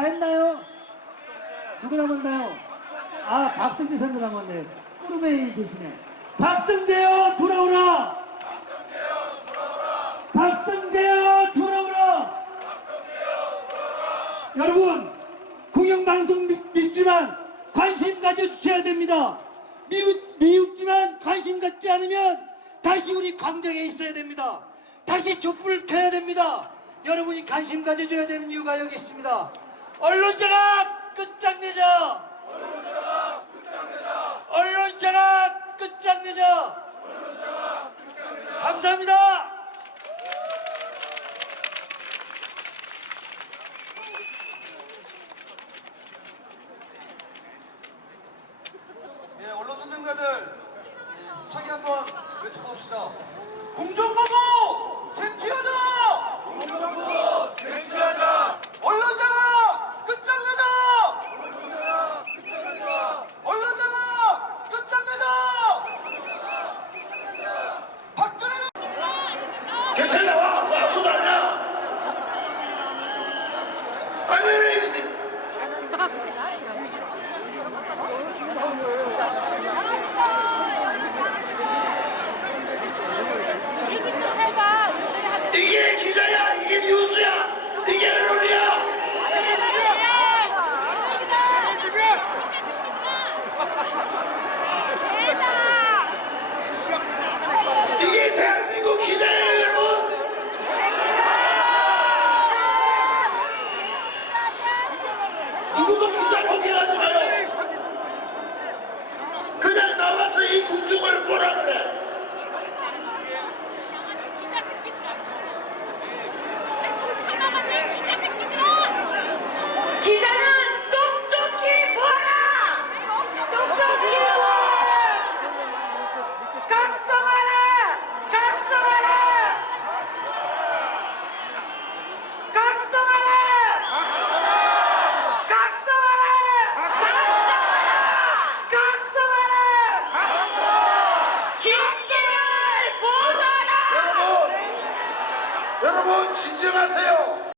했나요? 누구 남았나요? 아 박성재 선수 남았네. 꾸르메이 대신에 박성재요 돌아오라. 박성재요 돌아오라. 여러분 공영방송 믿, 믿지만 관심 가져주셔야 됩니다. 미웃, 미웃지만 관심 갖지 않으면 다시 우리 광장에 있어야 됩니다. 다시 촛불을 켜야 됩니다. 여러분이 관심 가져줘야 되는 이유가 여기 있습니다. 언론자가 끝장내자! 언론자가 끝장내자! 감사합니다. 예, 언론 운동가들 예, 힘차게 한번 외쳐봅시다. 공정보도 쟁취하자! 공정보도 쟁취하자! 언론장악 끝장내자! 언론장악 끝장내자! 박근혜는 괜찮아. 와 아무도 아니야 아니 왜 이래 얘 여러분 진정하세요.